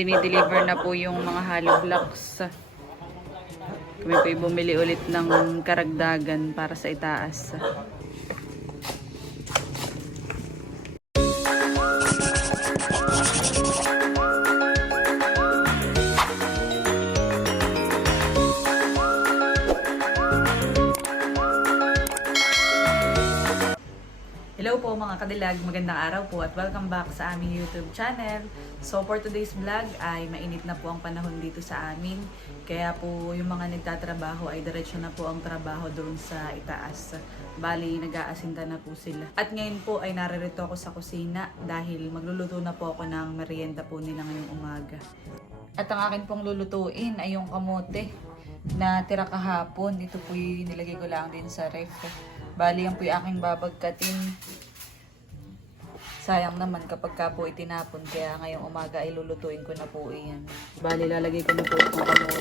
Dinideliver na po yung mga hollow blocks. Kami po bumili ulit ng karagdagan para sa itaas. Kadilag, magandang araw po at welcome back sa aming YouTube channel. So for today's vlog ay mainit na po ang panahon dito sa amin. Kaya po yung mga nagtatrabaho ay diretso na po ang trabaho doon sa itaas. Bali, nag-aasinta na po sila. At ngayon po ay naririto ako sa kusina dahil magluluto na po ako ng merienda po nila ngayong umaga. At ang akin pong lulutuin ay yung kamote na tira kahapon. Ito po yung nilagay ko lang din sa ref. Bali, yan po yung aking babagkatin. Sayang naman kapag ka po itinapon. Kaya ngayong umaga ay lulutuin ko na po iyan. Bali, lalagay ko na po itong kamote.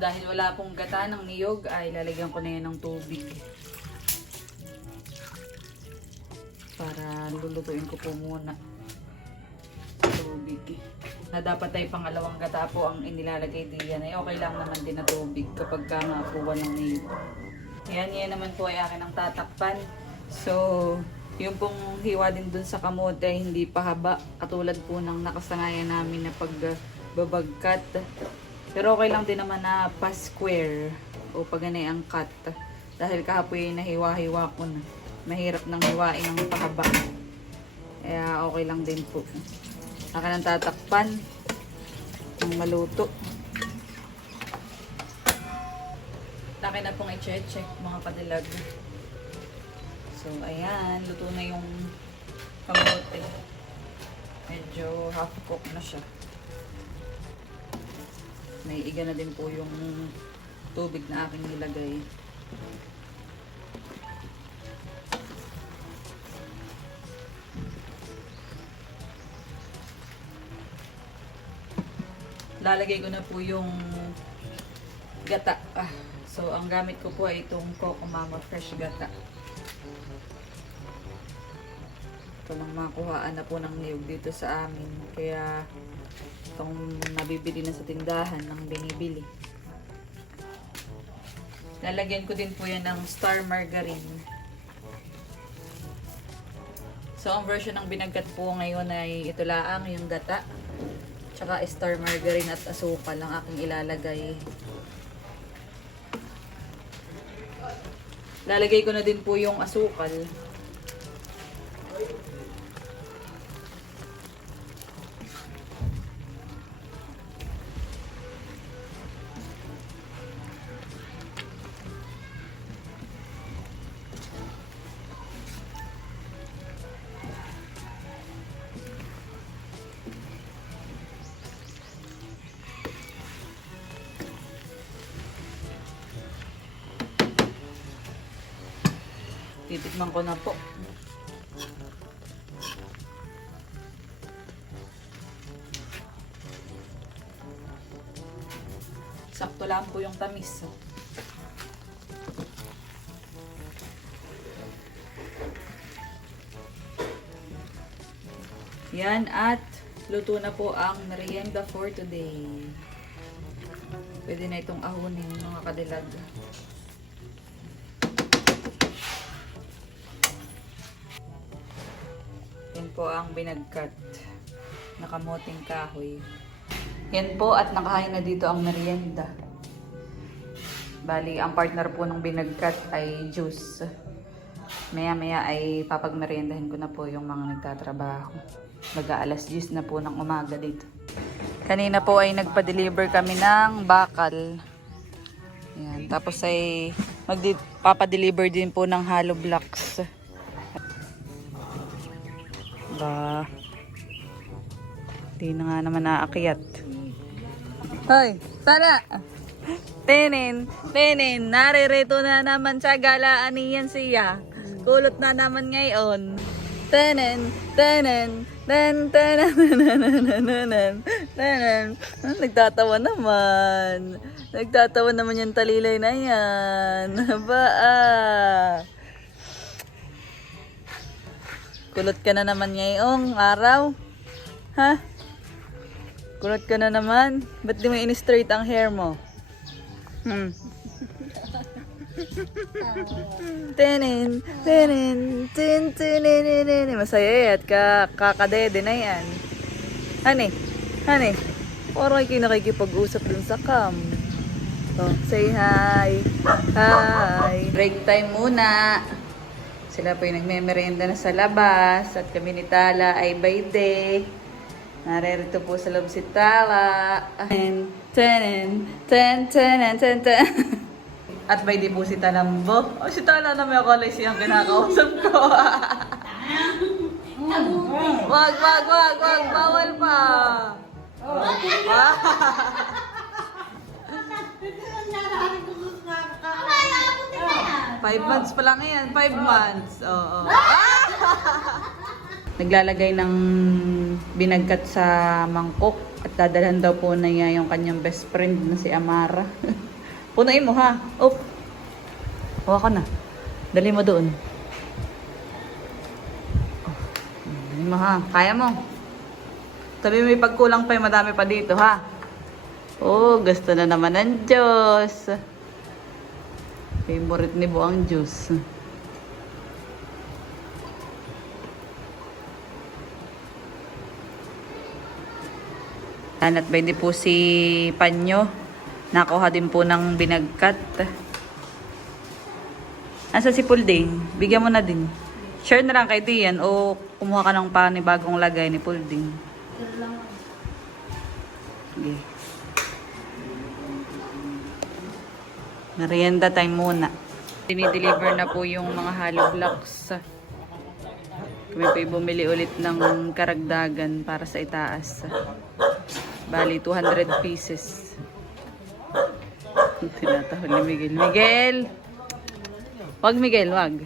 Dahil wala pong gata ng niyog, ay lalagyan ko na yan ng tubig. Para lulutuin ko po muna. Tubig. Na dapat ay pangalawang gata po ang inilalagay diyan. Ay okay lang naman din na tubig kapag ka nga po walang niyog. Yan, naman po ay akin ang tatakpan. So, yung pong hiwa din dun sa kamote hindi pa haba. Katulad po ng nakasanayan namin na pagbabagkat. Pero okay lang din naman na pa-square o pag ganay ang cut. Dahil kahapoy nahiwa-hiwa ko na. Mahirap nang hiwain ng pahaba. Kaya okay lang din po. Akin ang tatakpan ng maluto. Laki na pong i-check mga kadilag. So, ayan. Luto na yung kamote. Medyo half cook na siya. Naiiga na din po yung tubig na aking nilagay. Lalagay ko na po yung gata. Ah, so, ang gamit ko po ay itong Coco Mama Fresh Gata. Ito lang makuhaan na po ng niyog dito sa amin. Kaya, itong nabibili na sa tindahan ng binibili. Lalagyan ko din po yan ng star margarine. So, ang version ng binagkat po ngayon ay ito laang yung gata. Tsaka star margarine at asukal ang aking ilalagay. Lalagay ko na din po yung asukal. Titikman ko na po. Sakto lang po yung tamis. Yan at luto na po ang merienda for today. Pwede na itong ahunin mga kadilag. Po ang binagkat. Nakamoting kahoy. Yan po at nakahain na dito ang merienda. Bali, ang partner po ng binagkat ay juice. Maya maya ay papagmeriendahin ko na po yung mga nagtatrabaho. Baga alas 10 na po ng umaga dito. Kanina po ay nagpa-deliver kami ng bakal. Yan. Tapos ay magpapadeliver din po ng hollow blocks. Ba. Di na nga naman naakyat. Hoy, sana! Tenin, tenin, naririto na naman sa galaan niyan siya. Kulot na naman ngayon. tanan, tanan, tan, tanan, tanan, tanan. Ah, Nagtatawa naman. Nagtatawa naman yung talilay na yan. Ba, ah. Kulot ka na naman ngayong araw. Ha? Kulot ka na naman. Ba't di mo in-straight ang hair mo? Hmm. Tinin, tinin, tin, tinin, Masaya eh, at ka, kakadede na yan. Honey, honey, parang kayo nakikipag-usap dun sa cam. Oh, say hi. Hi. Break time muna. Sila po yung nagmemerenda na sa labas at kami ni Tala ay by day. Narerito po sa loob si Tala. Ten, ten, ten, ten, ten, ten. At by day po si Talambo. Oh, si Tala na may akalay siyang kinakausap ko. wag, wag, wag, wag. Bawal pa. Five months pa lang yan. Five months. Oo. Naglalagay ng binagkat sa mangkok at dadalhan daw po na niya yung kanyang best friend na si Amara. Punuin mo ha. Op. Hawa ka na. Dali mo doon. Oh, Dali mo ha. Kaya mo. Sabi mo may pagkulang pa yung madami pa dito ha. Oh, gusto na naman ng Diyos. Favorite ni Bo ang juice. Yan at pwede po si Panyo. Nakuha din po ng binagkat. Asa si Pulding? Bigyan mo na din. Share na lang kay Dian o kumuha ka ng panibagong lagay ni Pulding. Sige. Merienda time muna. Dinideliver na po yung mga hollow blocks. Kami po bumili ulit ng karagdagan para sa itaas. Bali, 200 pieces. Tinatahol ni Miguel. Miguel! Wag Miguel, wag.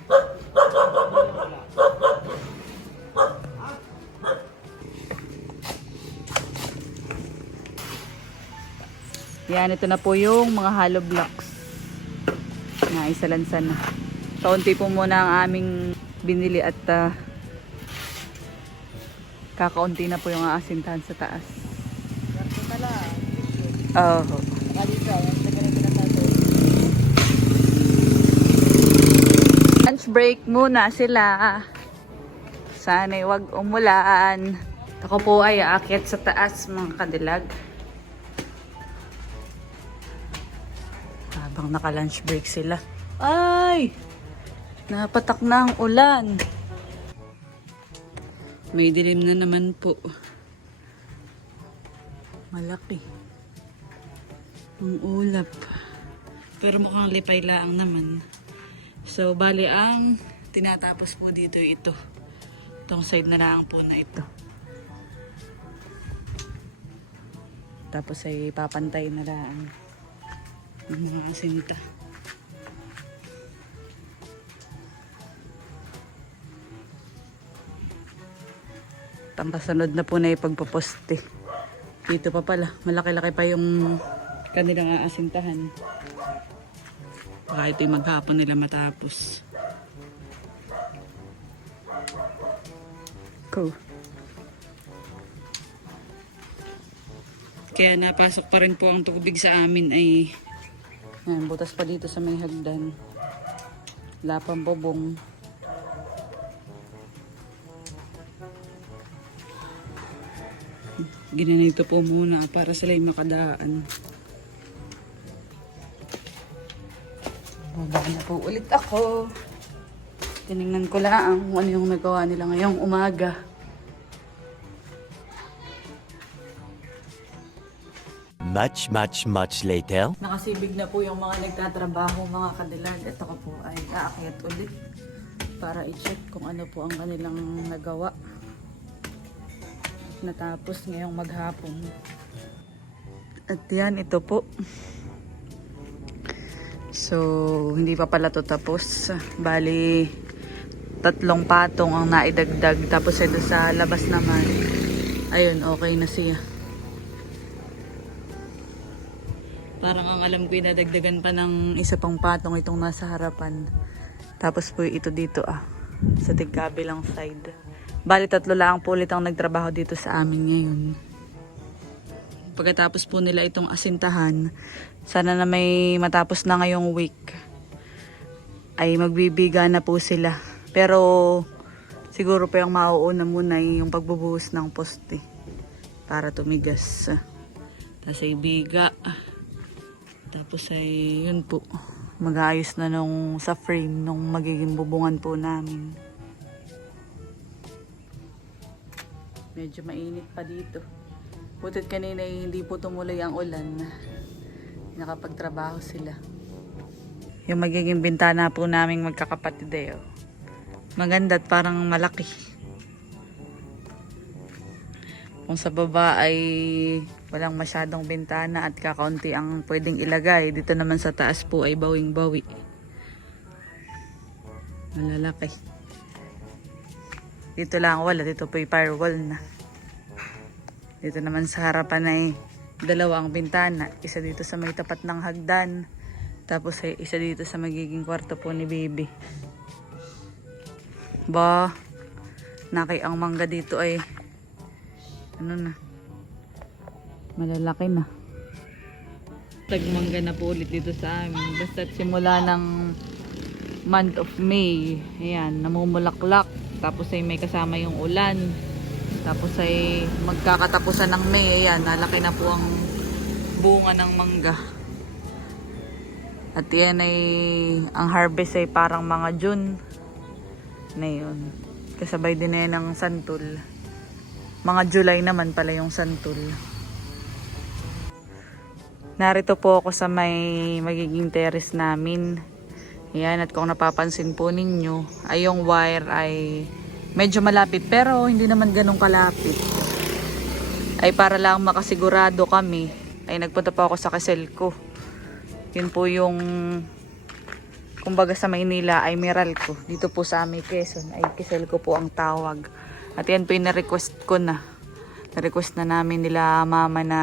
Yan, ito na po yung mga hollow blocks na isalansan na. Kaunti po muna ang aming binili at ah, kakaunti na po yung aasintahan sa taas. Oo. Lunch break muna sila. Sana'y wag umulan. Ako po ay aakyat sa taas mga kadilag. Habang naka-lunch break sila. Ay! Napatak na ang ulan. May dilim na naman po. Malaki. Ang ulap. Pero mukhang lipay laang naman. So, bali ang tinatapos po dito ito. Itong side na lang po na ito. Tapos ay papantay na lang ng mga asinta. Tampasunod na po na ipagpaposte. Dito pa pala, malaki-laki pa yung kanilang aasintahan. Baka ito yung maghapon nila matapos. Cool. Kaya napasok pa rin po ang tubig sa amin ay yan, butas pa dito sa may hagdan. Lapang bobong. Ginanito po muna para sila yung makadaan. Baba na po ulit ako. Tinignan ko lang kung ano yung nagawa nila ngayong umaga. Much, much, much later. Nakasibig na po yung mga nagtatrabaho, mga kadilag. At ako po ay aakyat ulit para i-check kung ano po ang kanilang nagawa. Natapos ngayong maghapon. At yan, ito po. So, hindi pa pala to tapos. Bali, tatlong patong ang naidagdag. Tapos ito sa labas naman. Ayun, okay na siya. Parang ang alam ko inadagdagan pa ng isa pang patong itong nasa harapan. Tapos po ito dito ah. Sa tigkabilang side. Bali tatlo lang po ulit ang nagtrabaho dito sa amin ngayon. Pagkatapos po nila itong asintahan, sana na may matapos na ngayong week ay magbibiga na po sila. Pero siguro pa yung mauuna muna yung pagbubuhos ng poste para tumigas. Tapos ay biga. Tapos ay yun po. Mag-aayos na nung sa frame nung magiging bubungan po namin. Medyo mainit pa dito. Butit kanina ay hindi po tumuloy ang ulan. Nakapagtrabaho sila. Yung magiging bintana po naming magkakapatid eh. oh. Maganda at parang malaki. Kung sa baba ay walang masyadong bintana at kakaunti ang pwedeng ilagay. Dito naman sa taas po ay bawing-bawi. Malalaki. Dito lang wala. Dito po ay firewall na. Dito naman sa harapan ay dalawa ang bintana. Isa dito sa may tapat ng hagdan. Tapos ay isa dito sa magiging kwarto po ni baby. Ba, naki ang mangga dito ay ano na. Malalaki na. Tagmangga na po ulit dito sa amin. Basta simula ng month of May, ayan, namumulaklak. Tapos ay may kasama yung ulan. Tapos ay magkakatapusan ng May, ayan, nalaki na po ang bunga ng mangga. At yan ay, ang harvest ay parang mga June na yun. Kasabay din na ng santol. Mga July naman pala yung santol. Narito po ako sa may magiging terrace namin. Yan, at kung napapansin po ninyo, ay yung wire ay medyo malapit pero hindi naman ganun kalapit. Ay para lang makasigurado kami, ay nagpunta po ako sa Caselco. Yun po yung kumbaga sa Maynila ay Meralco. Dito po sa aming Quezon ay Caselco po ang tawag. At yan po yung na-request ko na. Na-request na namin nila mama na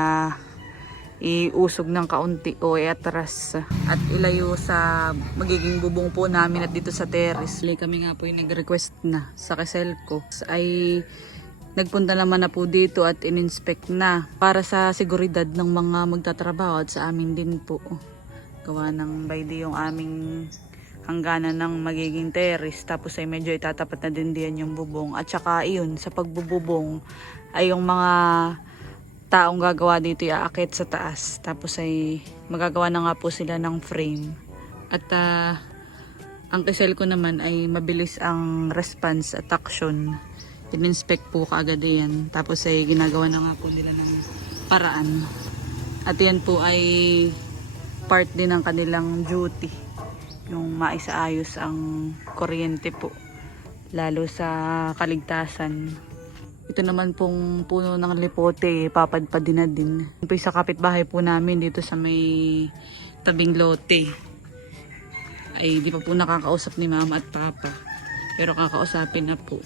iusog ng kaunti o iatras at ilayo sa magiging bubong po namin at dito sa terrace. Kami nga po yung nag-request na sa Caselco ay nagpunta naman na po dito at in-inspect na para sa seguridad ng mga magtatrabaho at sa amin din po. Gawa ng day yung aming hangganan ng magiging terrace tapos ay medyo itatapat na din diyan yung bubong at saka iyon sa pagbububong ay yung mga taong gagawa dito ay aakit sa taas. Tapos ay magagawa na nga po sila ng frame. At ah, ang kisel ko naman ay mabilis ang response at action. In-inspect po kaagad yan. Tapos ay ginagawa na nga po nila ng paraan. At yan po ay part din ng kanilang duty. Yung maisaayos ang kuryente po. Lalo sa kaligtasan. Ito naman pong puno ng lipote, papadpad din na din. Ito sa kapitbahay po namin dito sa may tabing lote. Ay di pa po nakakausap ni mama at papa. Pero kakausapin na po.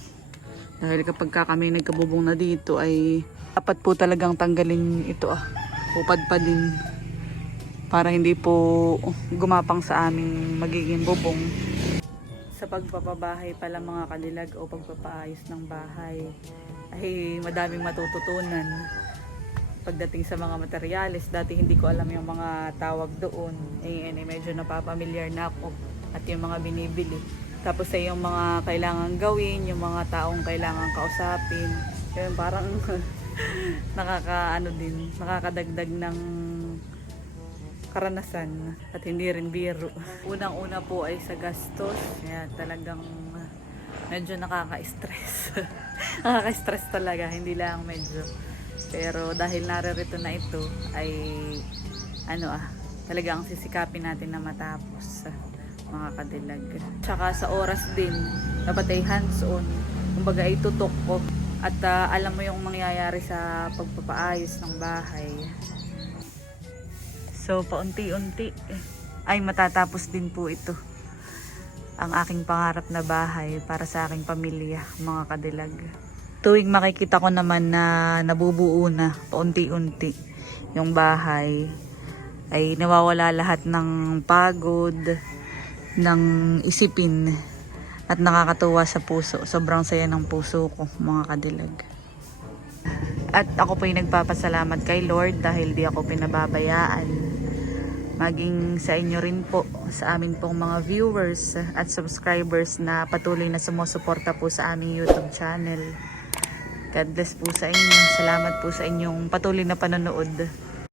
Dahil kapag ka kami nagkabubong na dito ay dapat po talagang tanggalin ito ah. Pupadpad din. Para hindi po gumapang sa aming magiging bubong sa pagpapabahay pala mga kadilag o pagpapaayos ng bahay ay madaming matututunan pagdating sa mga materyales. Dati hindi ko alam yung mga tawag doon. Eh, eh, medyo napapamilyar na ako at yung mga binibili. Tapos ay yung mga kailangan gawin, yung mga taong kailangan kausapin. Yun, parang nakaka ano din, nakakadagdag ng karanasan at hindi rin biro. Unang-una po ay sa gastos. Kaya talagang medyo nakaka-stress. nakaka-stress talaga, hindi lang medyo. Pero dahil naririto na ito ay ano ah, talagang sisikapin natin na matapos ah, mga kadilag. Tsaka sa oras din, dapat ay hands-on. Kumbaga ay tutok ko at ah, alam mo yung mangyayari sa pagpapaayos ng bahay. So, paunti-unti ay matatapos din po ito. Ang aking pangarap na bahay para sa aking pamilya, mga kadilag. Tuwing makikita ko naman na nabubuo na paunti-unti yung bahay, ay nawawala lahat ng pagod, ng isipin, at nakakatuwa sa puso. Sobrang saya ng puso ko, mga kadilag. At ako po yung nagpapasalamat kay Lord dahil di ako pinababayaan. Maging sa inyo rin po, sa amin pong mga viewers at subscribers na patuloy na sumusuporta po sa aming YouTube channel. God bless po sa inyo. Salamat po sa inyong patuloy na panonood.